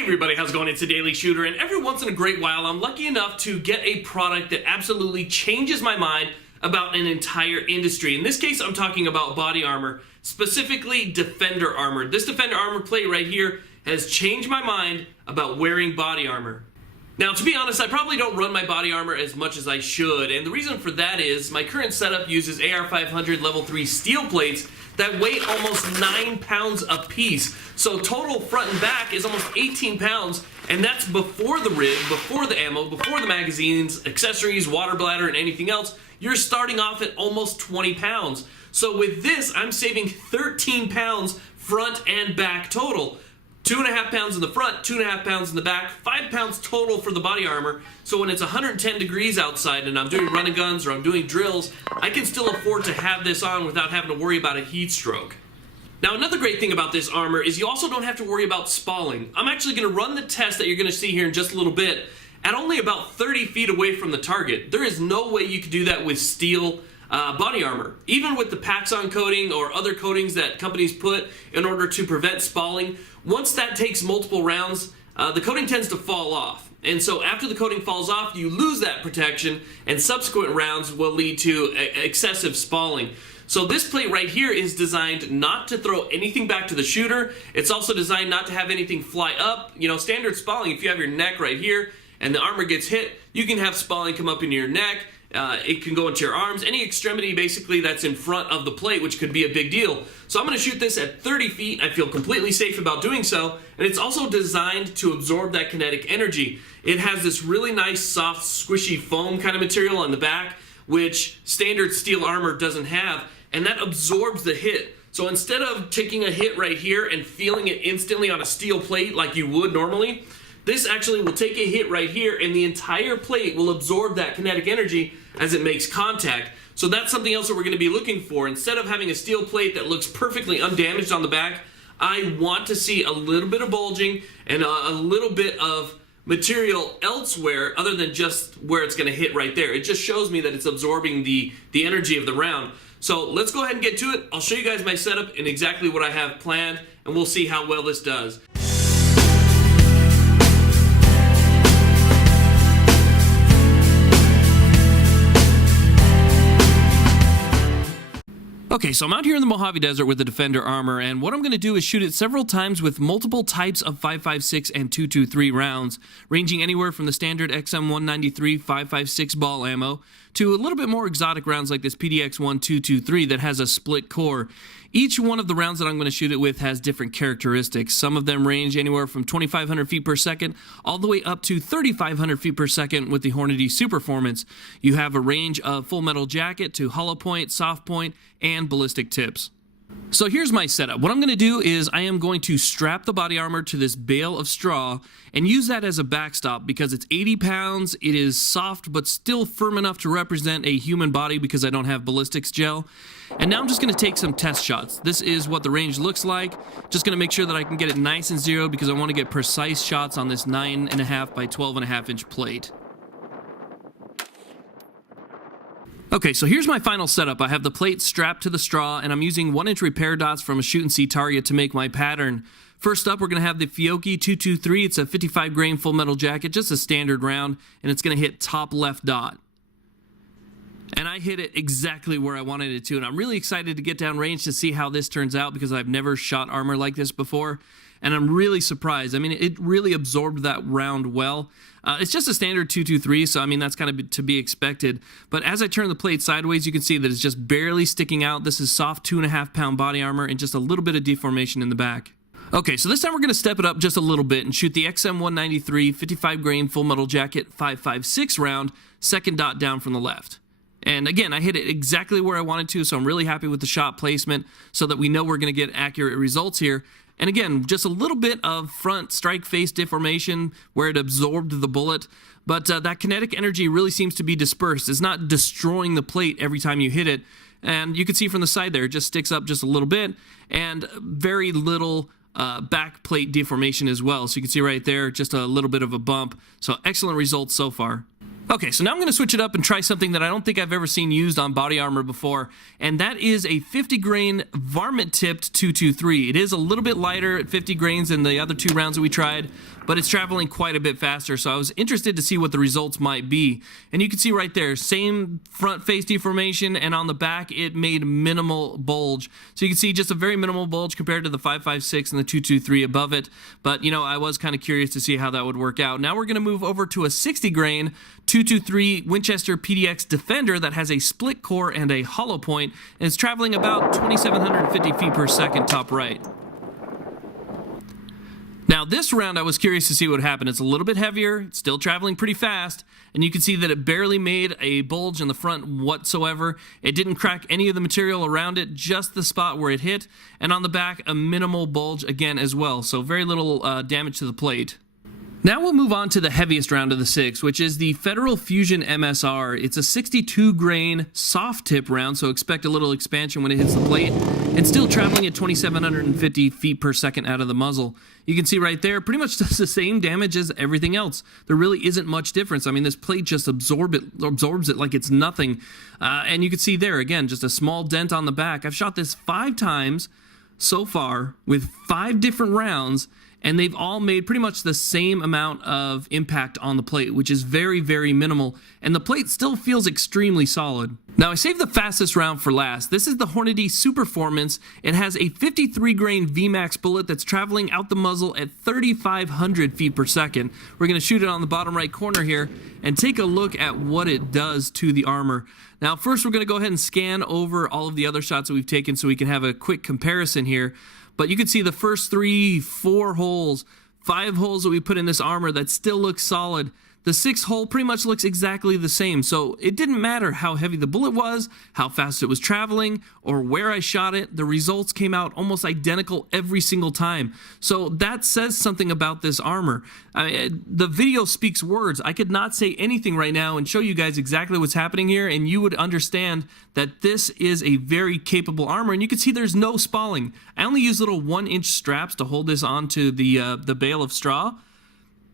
Hey everybody, how's it going? It's a Daily Shooter, and every once in a great while I'm lucky enough to get a product that absolutely changes my mind about an entire industry. In this case, I'm talking about body armor, specifically Defender armor. This Defender armor plate right here has changed my mind about wearing body armor. Now, to be honest, I probably don't run my body armor as much as I should, and the reason for that is my current setup uses AR500 level 3 steel plates that weigh almost 9 pounds a piece. So total front and back is almost 18 pounds, and that's before the rig, before the ammo, before the magazines, accessories, water bladder, and anything else. You're starting off at almost 20 pounds. So with this, I'm saving 13 pounds front and back total. 2.5 pounds in the front, 2.5 pounds in the back, 5 pounds total for the body armor. So when it's 110 degrees outside and I'm doing run and guns or I'm doing drills, I can still afford to have this on without having to worry about a heat stroke. Now, another great thing about this armor is you also don't have to worry about spalling. I'm actually going to run the test that you're going to see here in just a little bit at only about 30 feet away from the target. There is no way you could do that with steel body armor. Even with the Paxon coating or other coatings that companies put in order to prevent spalling, once that takes multiple rounds, the coating tends to fall off. And so after the coating falls off, you lose that protection, and subsequent rounds will lead to excessive spalling. So this plate right here is designed not to throw anything back to the shooter. It's also designed not to have anything fly up. You know, standard spalling, if you have your neck right here and the armor gets hit, you can have spalling come up into your neck. It can go into your arms, any extremity basically that's in front of the plate, which could be a big deal. So I'm going to shoot this at 30 feet. I feel completely safe about doing so, and it's also designed to absorb that kinetic energy. It has this really nice, soft, squishy foam kind of material on the back, which standard steel armor doesn't have, and that absorbs the hit. So instead of taking a hit right here and feeling it instantly on a steel plate like you would normally, this actually will take a hit right here, and the entire plate will absorb that kinetic energy as it makes contact. So that's something else that we're going to be looking for. Instead of having a steel plate that looks perfectly undamaged on the back, I want to see a little bit of bulging and a little bit of material elsewhere other than just where it's going to hit right there. It just shows me that it's absorbing the energy of the round. So let's go ahead and get to it. I'll show you guys my setup and exactly what I have planned, and we'll see how well this does. Okay, so I'm out here in the Mojave Desert with the Defender armor, and what I'm going to do is shoot it several times with multiple types of 5.56 and 2.23 rounds, ranging anywhere from the standard XM193 5.56 ball ammo to a little bit more exotic rounds like this PDX-1 2.23 that has a split core. Each one of the rounds that I'm going to shoot it with has different characteristics. Some of them range anywhere from 2,500 feet per second all the way up to 3,500 feet per second with the Hornady Superformance. You have a range of full metal jacket to hollow point, soft point, and ballistic tips. So here's my setup. What I'm going to do is I am going to strap the body armor to this bale of straw and use that as a backstop because it's 80 pounds, it is soft but still firm enough to represent a human body because I don't have ballistics gel. And now I'm just going to take some test shots. This is what the range looks like. Just going to make sure that I can get it nice and zeroed because I want to get precise shots on this 9.5 by 12.5 inch plate. Okay, so here's my final setup. I have the plate strapped to the straw, and I'm using 1-inch repair dots from a shoot and see target to make my pattern. First up, we're going to have the Fiocchi 223. It's a 55 grain full metal jacket, just a standard round, and it's going to hit top left dot. And I hit it exactly where I wanted it to, and I'm really excited to get down range to see how this turns out because I've never shot armor like this before, and I'm really surprised. I mean, it really absorbed that round well. It's just a standard 223, so I mean, that's kind of to be expected. But as I turn the plate sideways, you can see that it's just barely sticking out. This is soft 2.5 pound body armor and just a little bit of deformation in the back. Okay, so this time we're going to step it up just a little bit and shoot the XM193 55 grain full metal jacket 5.56 round, second dot down from the left. And again, I hit it exactly where I wanted to, so I'm really happy with the shot placement so that we know we're going to get accurate results here. And again, just a little bit of front strike face deformation where it absorbed the bullet, but that kinetic energy really seems to be dispersed. It's not destroying the plate every time you hit it. And you can see from the side there, it just sticks up just a little bit, and very little back plate deformation as well. So you can see right there, just a little bit of a bump. So excellent results so far. Okay, so now I'm going to switch it up and try something that I don't think I've ever seen used on body armor before, and that is a 50 grain varmint-tipped 223. It is a little bit lighter at 50 grains than the other 2 rounds that we tried, but it's traveling quite a bit faster, so I was interested to see what the results might be. And you can see right there, same front face deformation, and on the back it made minimal bulge. So you can see just a very minimal bulge compared to the 5.56 and the 223 above it, but you know, I was kind of curious to see how that would work out. Now we're going to move over to a 60 grain 223 Winchester PDX Defender that has a split core and a hollow point, and it's traveling about 2,750 feet per second top right. Now this round I was curious to see what would happen. It's a little bit heavier, it's still traveling pretty fast, and you can see that it barely made a bulge in the front whatsoever. It didn't crack any of the material around it, just the spot where it hit, and on the back a minimal bulge again as well, so very little damage to the plate. Now we'll move on to the heaviest round of the 6, which is the Federal Fusion MSR. It's a 62 grain soft tip round, so expect a little expansion when it hits the plate, and still traveling at 2,750 feet per second out of the muzzle. You can see right there, pretty much does the same damage as everything else. There really isn't much difference. I mean, this plate just absorbs it like it's nothing. And you can see there, again, just a small dent on the back. I've shot this 5 times so far with 5 different rounds, and they've all made pretty much the same amount of impact on the plate, which is very, very minimal, and the plate still feels extremely solid. Now I saved the fastest round for last. This is the Hornady Superformance. It has a 53 grain VMAX bullet that's traveling out the muzzle at 3,500 feet per second. We're going to shoot it on the bottom right corner here and take a look at what it does to the armor. Now first we're going to go ahead and scan over all of the other shots that we've taken so we can have a quick comparison here. But you can see the first 3, 4 holes, 5 holes that we put in this armor that still looks solid. The 6th hole pretty much looks exactly the same, so it didn't matter how heavy the bullet was, how fast it was traveling, or where I shot it. The results came out almost identical every single time. So that says something about this armor. The video speaks words. I could not say anything right now and show you guys exactly what's happening here, and you would understand that this is a very capable armor. And you can see there's no spalling. I only use little 1-inch straps to hold this onto the bale of straw,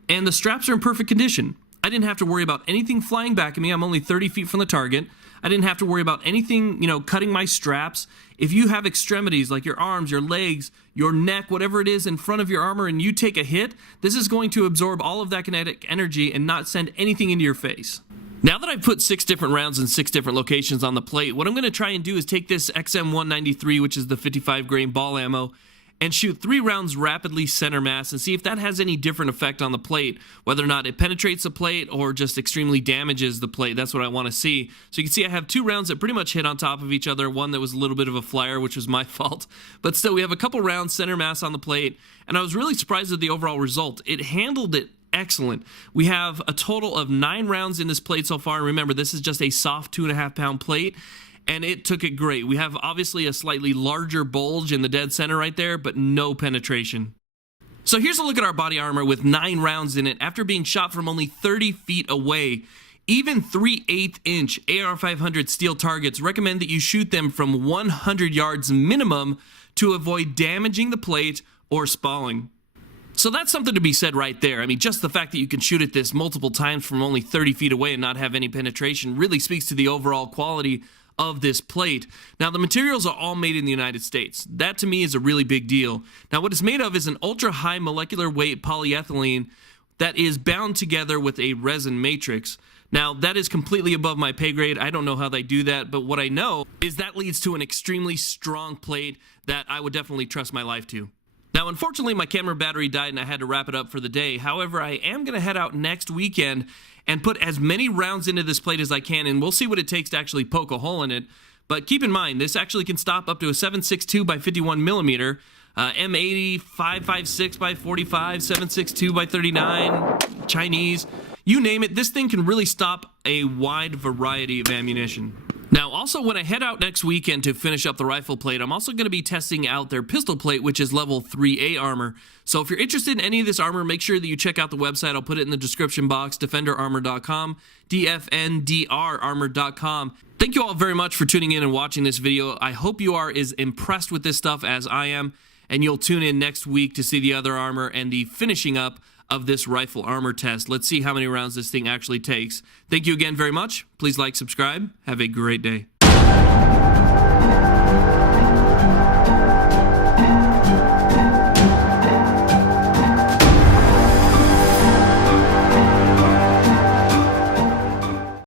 and the straps are in perfect condition. I didn't have to worry about anything flying back at me. I'm only 30 feet from the target. I didn't have to worry about anything, you know, cutting my straps. If you have extremities like your arms, your legs, your neck, whatever it is in front of your armor, and you take a hit, this is going to absorb all of that kinetic energy and not send anything into your face. Now that I've put 6 different rounds in 6 different locations on the plate, what I'm going to try and do is take this XM193, which is the 55 grain ball ammo, and shoot 3 rounds rapidly center mass and see if that has any different effect on the plate, whether or not it penetrates the plate or just extremely damages the plate. That's what I want to see. So you can see I have 2 rounds that pretty much hit on top of each other, one that was a little bit of a flyer, which was my fault, but still we have a couple rounds center mass on the plate, and I was really surprised at the overall result. It handled it excellent. We have a total of 9 rounds in this plate so far, and remember, this is just a soft 2.5 pound plate, and it took it great. We have obviously a slightly larger bulge in the dead center right there, but no penetration. So here's a look at our body armor with 9 rounds in it after being shot from only 30 feet away. Even 3/8 inch AR-500 steel targets recommend that you shoot them from 100 yards minimum to avoid damaging the plate or spalling. So that's something to be said right there. I mean, just the fact that you can shoot at this multiple times from only 30 feet away and not have any penetration really speaks to the overall quality of this plate. Now, the materials are all made in the United States. That to me is a really big deal. Now, what it's made of is an ultra high molecular weight polyethylene that is bound together with a resin matrix. Now, that is completely above my pay grade. I don't know how they do that, but what I know is that leads to an extremely strong plate that I would definitely trust my life to. Now, unfortunately, my camera battery died and I had to wrap it up for the day. However, I am going to head out next weekend and put as many rounds into this plate as I can, and we'll see what it takes to actually poke a hole in it. But keep in mind, this actually can stop up to a 7.62 by 51 millimeter, M80, 5.56 by 45, 7.62 by 39, Chinese, you name it. This thing can really stop a wide variety of ammunition. Now, also, when I head out next weekend to finish up the rifle plate, I'm also going to be testing out their pistol plate, which is level 3A armor. So if you're interested in any of this armor, make sure that you check out the website. I'll put it in the description box, defenderarmor.com, DFNDRarmor.com. Thank you all very much for tuning in and watching this video. I hope you are as impressed with this stuff as I am, and you'll tune in next week to see the other armor and the finishing up of this rifle armor test. Let's see how many rounds this thing actually takes. Thank you again very much. Please like, subscribe. Have a great day.